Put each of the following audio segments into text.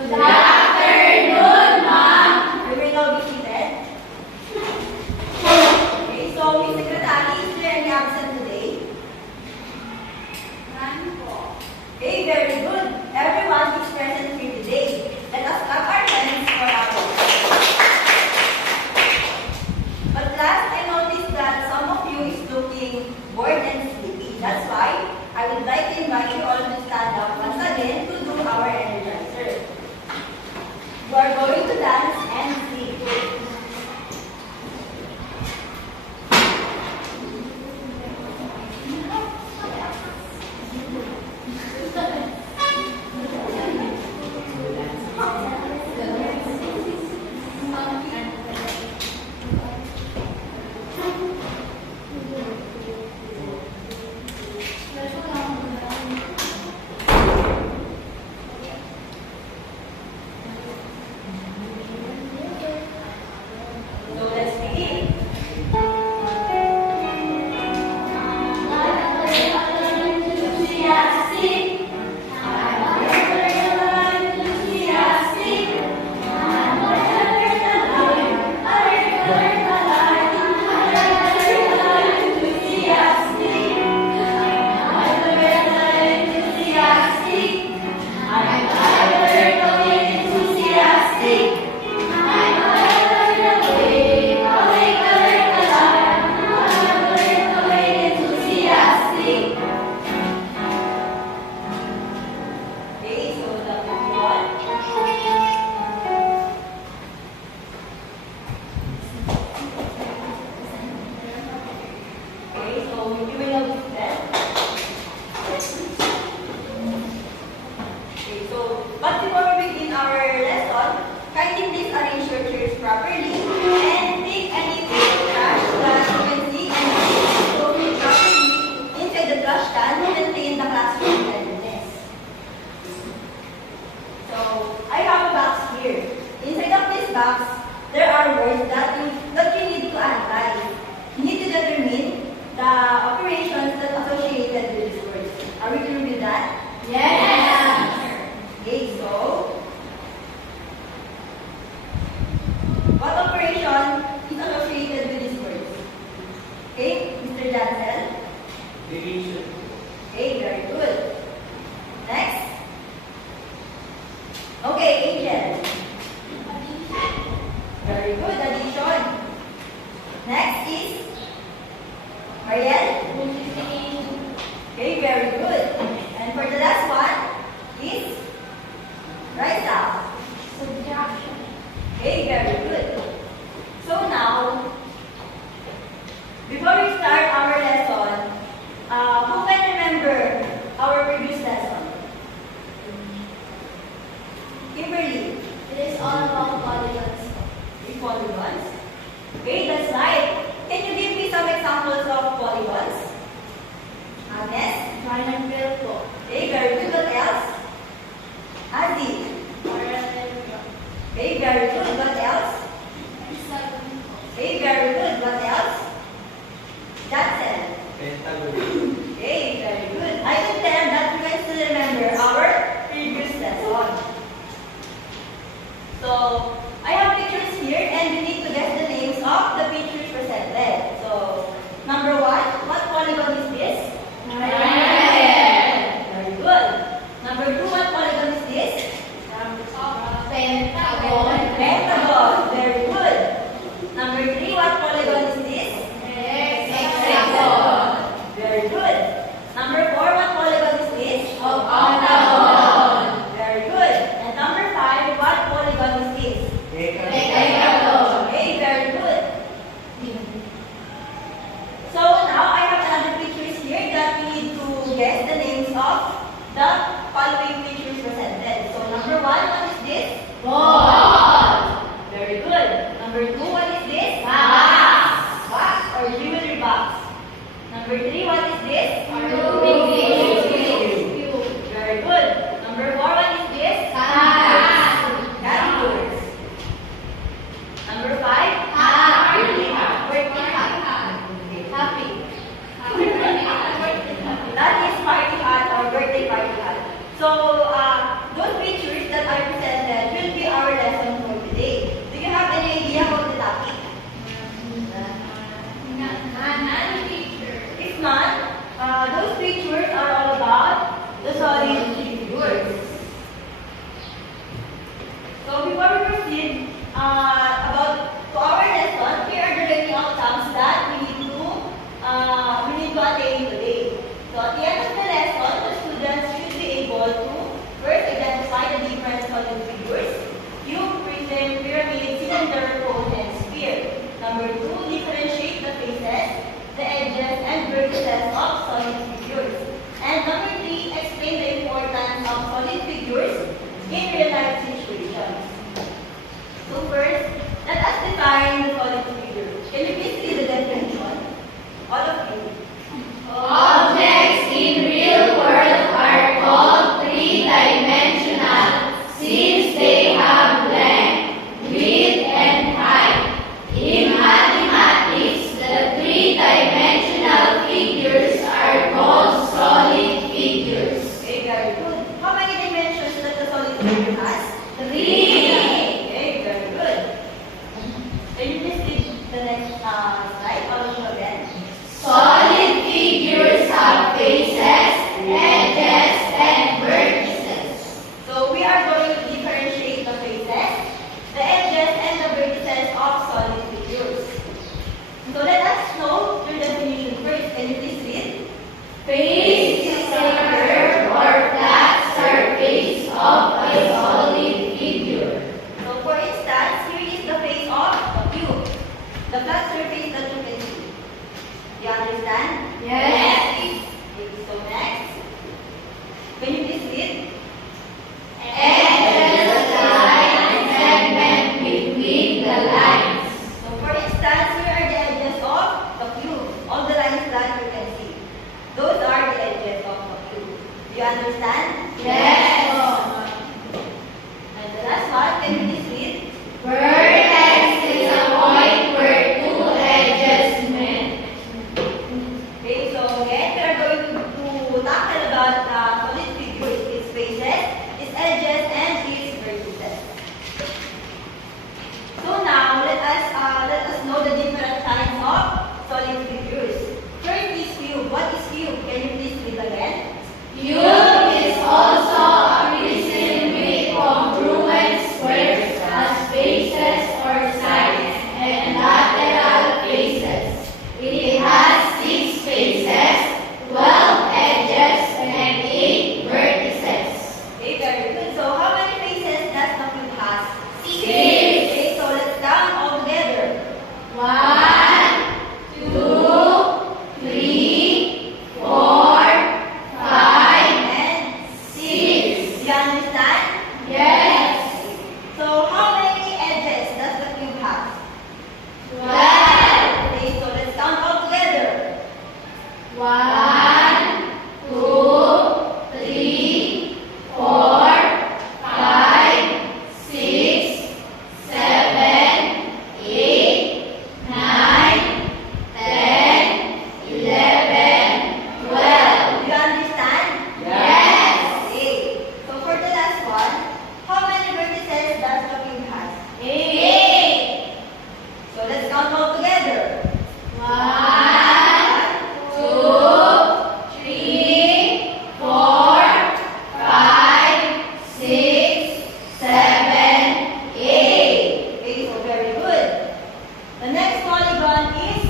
Good afternoon, ma'am. We will now be seated. Okay, so Miss Secretary, is there any absent today? None po. Okay, very good. Everyone is present here today. Let us clap our hands for our work. But last, I noticed that some of you is looking bored and sleepy. That's why I would like to invite you all to stand up once again to do our energizer. We are going to dance and sing. So let's begin. Okay, so the one. Okay, so you will know this then. Okay, so but before we begin our lesson, kindly please arrange your chairs properly and take any trash that you can see and throw it properly inside the trash can to maintain the classroom cleanliness. So I have a box here. Inside of this box, there are words that you need to analyze. You need to determine the operations that associated with these words. Are we clear with that? Yes. Okay, so what operation is associated with these words? Okay, Mr. Jansel? Division. Okay, very good. Next. Okay, Angel. Very good, addition. Next is Mariel. Okay, very good. And for the last one is Raisa. Subtraction. Okay, very good. So now, before we start our lesson, who can remember our previous lesson? Kimberly. It is all about polygons. Polygons. Okay, that's right. Can you give me some examples of polygons? Agnes? Triangle po. Okay, very good. What else? Adi? Parallelogram. Okay, very good. What else? Hexagon po. Okay, very good. What else? Jackson? Pentagon. Okay, very good. I can tell that you can still remember our previous lesson. So, I have pictures here and you need to guess the names of the pictures presented. So, number one, what polygon is this? Triangle. Very good. Number two, what polygon is this? Pentagon. Pentagon. Very good. Number three, what polygon is this? Hexagon. Very good. Number four, what polygon is this? Octagon. Very good. And number five, what polygon is this? Decagon. Okay, very good. So now I have another pictures here that we need to guess the names of the following pictures presented. So number one, what is this? Ball. Very good. Number two, what is this? Box. Box or jewelry box. Number three, what is this? Rubik's Cube. Very good. Number four, what is this? Cat. Calculus. So before we proceed about to our lesson, here are the learning outcomes that we need to attain today. So at the end of the lesson, the students should be able to first identify the different solid figures: cube, prism, pyramid, cylinder, cone, and sphere. Number 2, differentiate the faces, the edges, and vertices of solid figures. And number 3, explain the importance of solid figures in real-life situations. So first, let us define the solid figure. Can you please read the definition? All of you. Objects in real world are called three-dimensional since they have length, width, and height. In mathematics, the three-dimensional figures are called solid figures. Okay, very good. How many dimensions does the solid figure has? 3. Okay, very good. Can you please read the next slide? All of you again. Solid figures have faces, edges, and vertices. So we are going to differentiate the faces, the edges, and the vertices of solid figures. So let us know your definition first. Can you please read? Face is a curve or flat surface of a solid figure. So for instance, here is the face of a cube, the flat surface that you can see. You understand? Yes. Okay, so next. Can you please read? Edges line and segment between the lines. So for instance, here are the edges of the cube. All the lines that you can see. Those are the edges of the cube. Do you understand? Yes. And the last one, can you please read? Vertex is a point where two edges meet. Okay, so again, we are going to tackle about solid figures, its faces, its edges, and its vertices. So now, let us know the different kinds of solid figures. First is cube. What is cube? Can you please read again? Cube is also a prism with congruent squares as faces or sides and lateral faces. It has 6 faces, 12 edges, and 8 vertices. Okay, very good. So how many faces does the cube has? 6. Okay, so let's count all together. 1, 2, 3, 4, 5, And 6. you understand? Yes. So how many edges does the cube have? 12. Okay, so let's count all together. 1, 2, 3, 4, 5, 6, 7, 8, 9, 10, 11, 12. You understand? Yes. Okay. So for the last one, how many vertices does the cube has? 8. So let's count all together. 1, 2, 3, 4, 5, 6, 7, 8. Okay, so very good. The next polygon is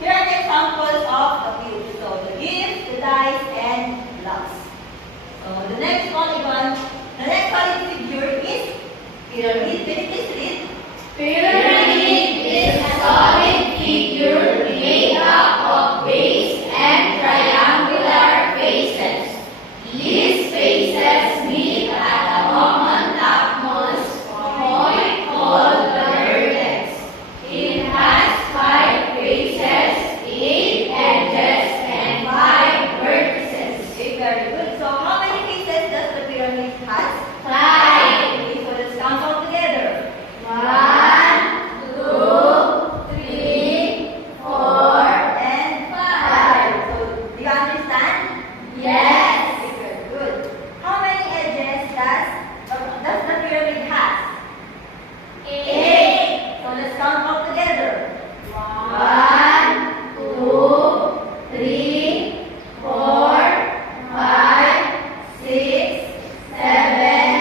here are the examples of the cube. So the gift, the dice, and blocks. So the next solid figure is pyramid. Can you please read? Pyramid is a solid figure made up of base and triangular faces. These faces meet at a common topmost point called the vertex. It has 5 faces, 8 edges, and 5 vertices. Okay, very good. So how many faces does the pyramid has? 5. Okay, so let's count all together. 1, 2, 3, 4, And 5. so do you understand? Yes. Okay, very good. How many edges does the pyramid has? 8. So let's count all together. 1, 2, 3, 4, 5, 6, 7,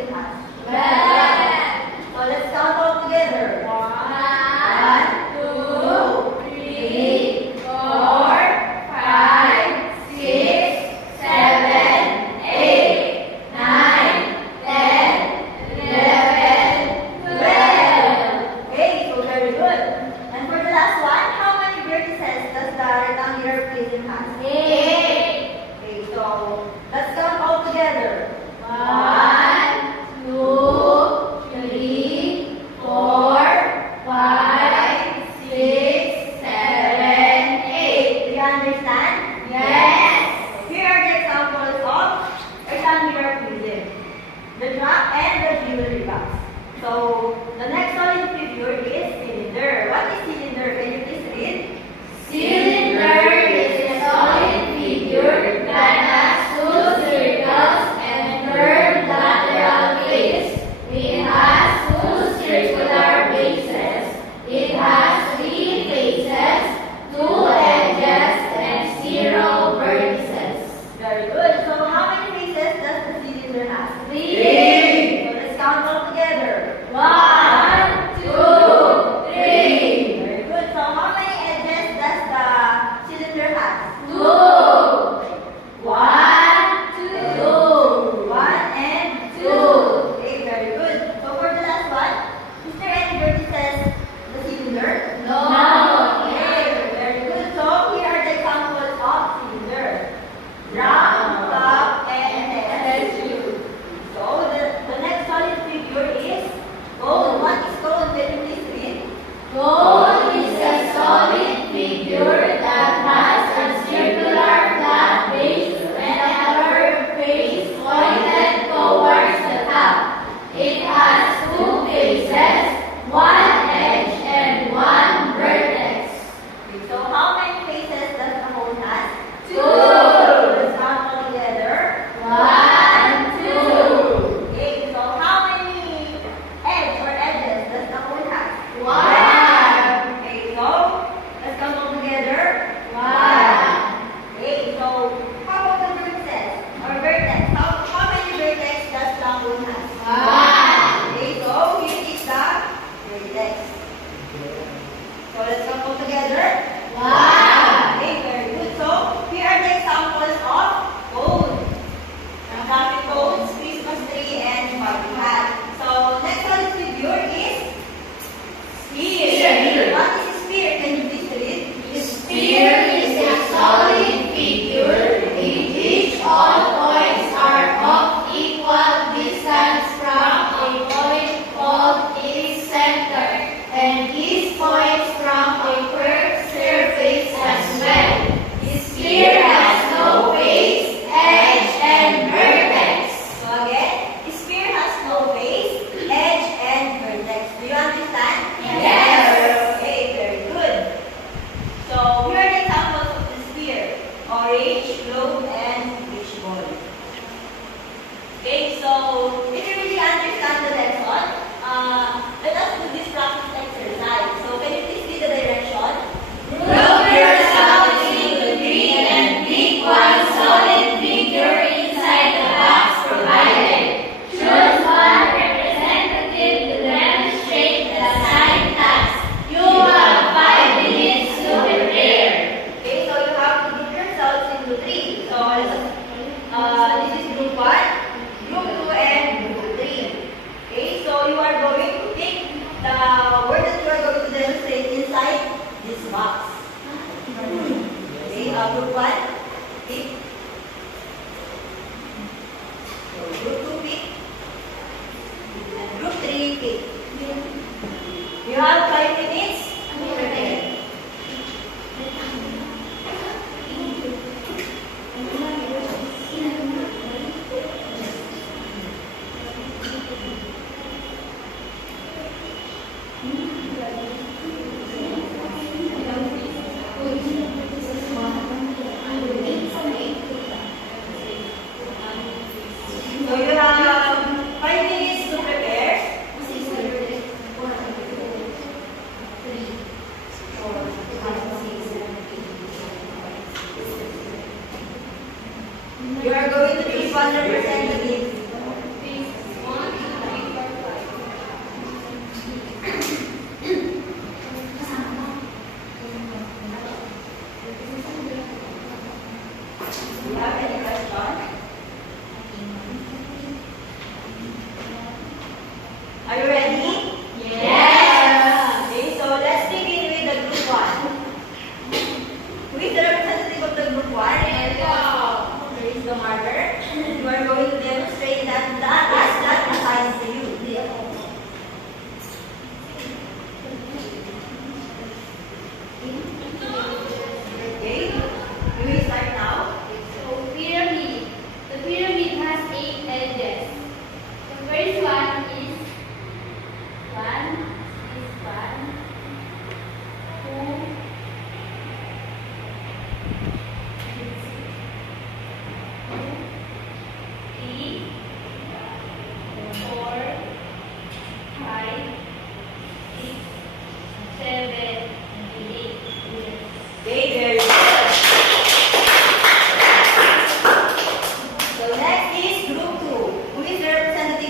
it has? Well. So let's count all together. 1, 2, 3, 4, 5, 6, 7, 8, 9, 10, 11, 12. Okay, so very good. And for the last one, how many vertices does the rectangular prism have? 8. Okay, so let's count all together. 1, 2, 3, 4, 5, 6, 7, 8. Do you understand? Yes. Here are the examples of rectangular prism. The drum and the jewelry box. So the next solid figure is cylinder. What is cylinder? Can you please read? Cylinder is a solid figure that has 2 circles and curved lateral plates. It has 2 circular bases. It has 3 faces, 2 edges, and 0 vertices. Very good. So how many faces does the cylinder have? 3. So let's count all together. 1, 2, 3. Very good. So how many edges does the cylinder have? 2. 1, 2. 1 and 2. Okay, very good. So for the last one, is there any vertices the cylinder? No. Okay, very good. So here are the examples of cylinder. Round, cup, and head. So the next solid figure is cone. What is cone? Can you please read? Cone is a solid figure that has a circular flat base and a curved face pointed towards the top. It has 2 faces, 1 edge, and 1 vertex. Okay, so how many faces does the cone have? 2. Let's count all together. 1, 2. Okay, so how many edge or edges does the cone have? 1. Okay, so let's count all together. 1. Okay, so how about the vertices or vertex? How many vertex does the cone have? 1. Okay, so here is the vertex. So let's count all together. 1. Okay, very good. So here are the examples of cones. Traffic cones, Christmas tree, and party hat. So next one figure is sphere. What is sphere? Can you please read? Sphere is a solid figure in which all points are of equal distance from a point called its center, and these points from a curved surface as well. The sphere has no base, edge, and vertex. So again, sphere has no base, edge, and vertex. Do you understand? Yes. Okay, very good. So here are the examples of the sphere: orange, globe, and fish ball. Okay, so if you really understand the lesson, let us do this practice exercise. So can you please read the direction? Group yourselves into 3 and pick one solid figure inside the box provided. Choose one representative to demonstrate the assigned task. You have 5 minutes to prepare. Okay, so you have to group yourselves into 3. So this is group 1, group 2, and group 3. Okay, so you are going to pick the word that you are going to demonstrate inside this box. Okay, group 1, pick. So group 2, pick. And group 3, pick. You have 5 minutes to prepare. So you have 5 minutes to prepare. You are going to choose one representative.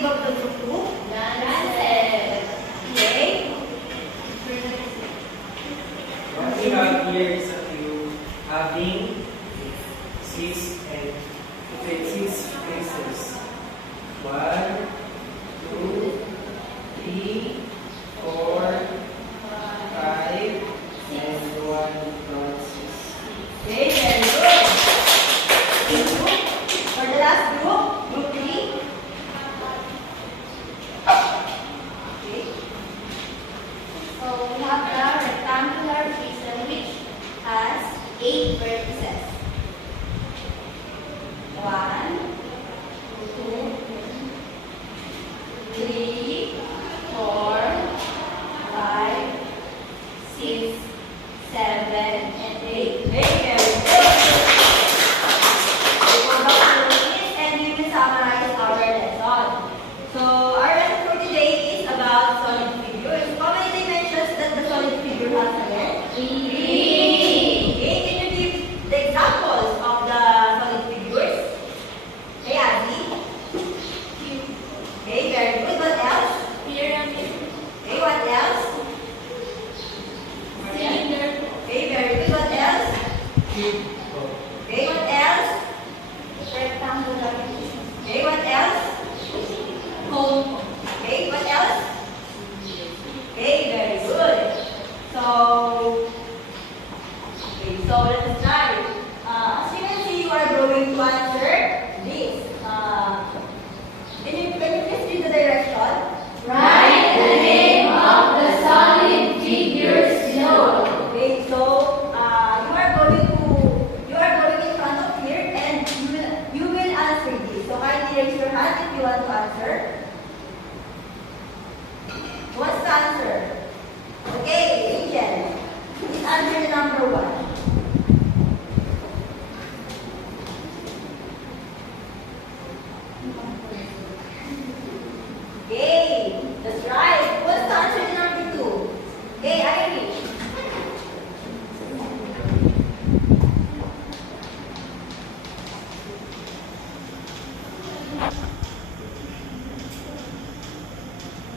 name of the group? Jansen. Okay. What we have here is a few having six and six faces. 1, 2, 3, 4, 5, and 1 plus 6. Okay, very good. Group. For the last group, group 3. Okay. So we have the rectangular prism which has 8 vertices. 1, 2, 3, 4, 5, 6, 7, and 8. Very, very good. We go back to this and we will summarize our lesson. So, our lesson for today is about solid figures. How many dimensions does the solid figure has again? 3. Okay, can you give the examples of the solid figures? Okay, Adi. Okay, very good. What else? Pyramid. Okay, what else? Cylinder. Okay, very good. What else? Cube. Okay, what else? Rectangular prism. Okay, what else? Cone. Okay, what else? Okay, very good. So let's try. As you can see, you are going to answer this. Can you please read the direction? Write the name of the solid figures below. Okay, so you are going in front of here and you will answer this. So kindly raise your hand if you want to answer. Who wants to answer? Okay, Angel. Please answer the number 1. Okay, that's right. Who wants to answer the number 2? Okay, Irish.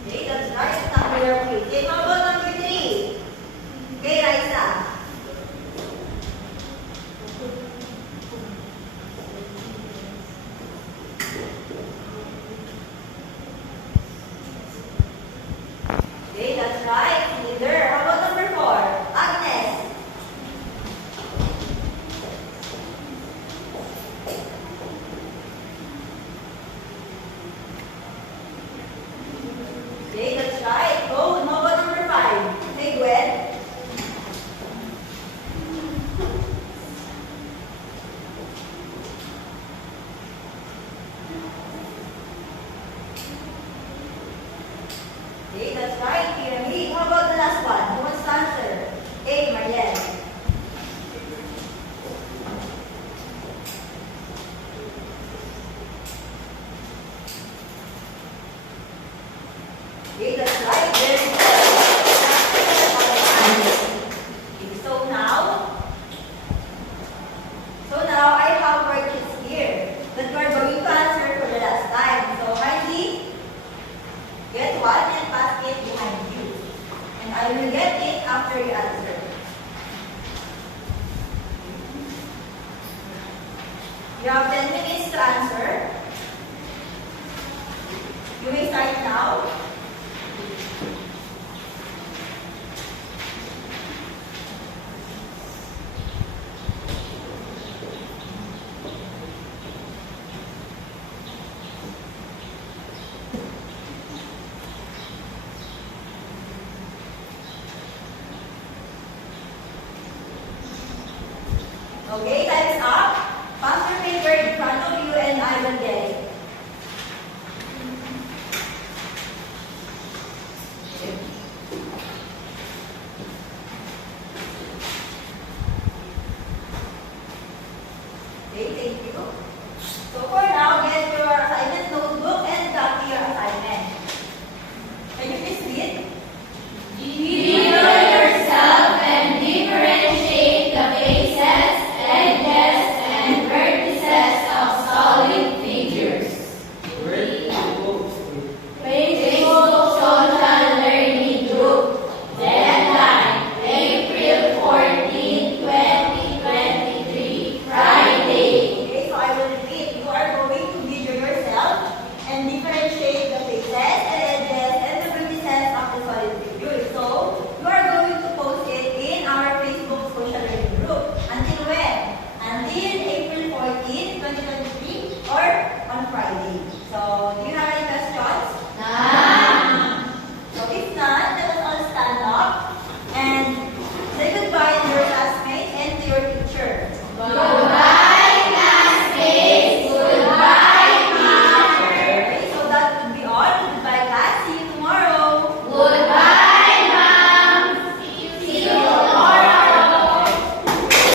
Okay, that's right. Number 3. Okay, how about number 3? Okay, Raisa. Okay, that's right. Leader. How about number 4? Agnes. Okay, that's right. Go. How about number 5? Hey, Gwen. Okay, that's right. Pyramid. How about the last one? Who wants to answer? Hey, Marielle. Okay, that's right. Very good. Okay, so now I have worksheets here that we are going to answer for the last time. So kindly get one and pass it behind you. And I will get it after you answer. You have 10 minutes to answer. You may start now. Okay, time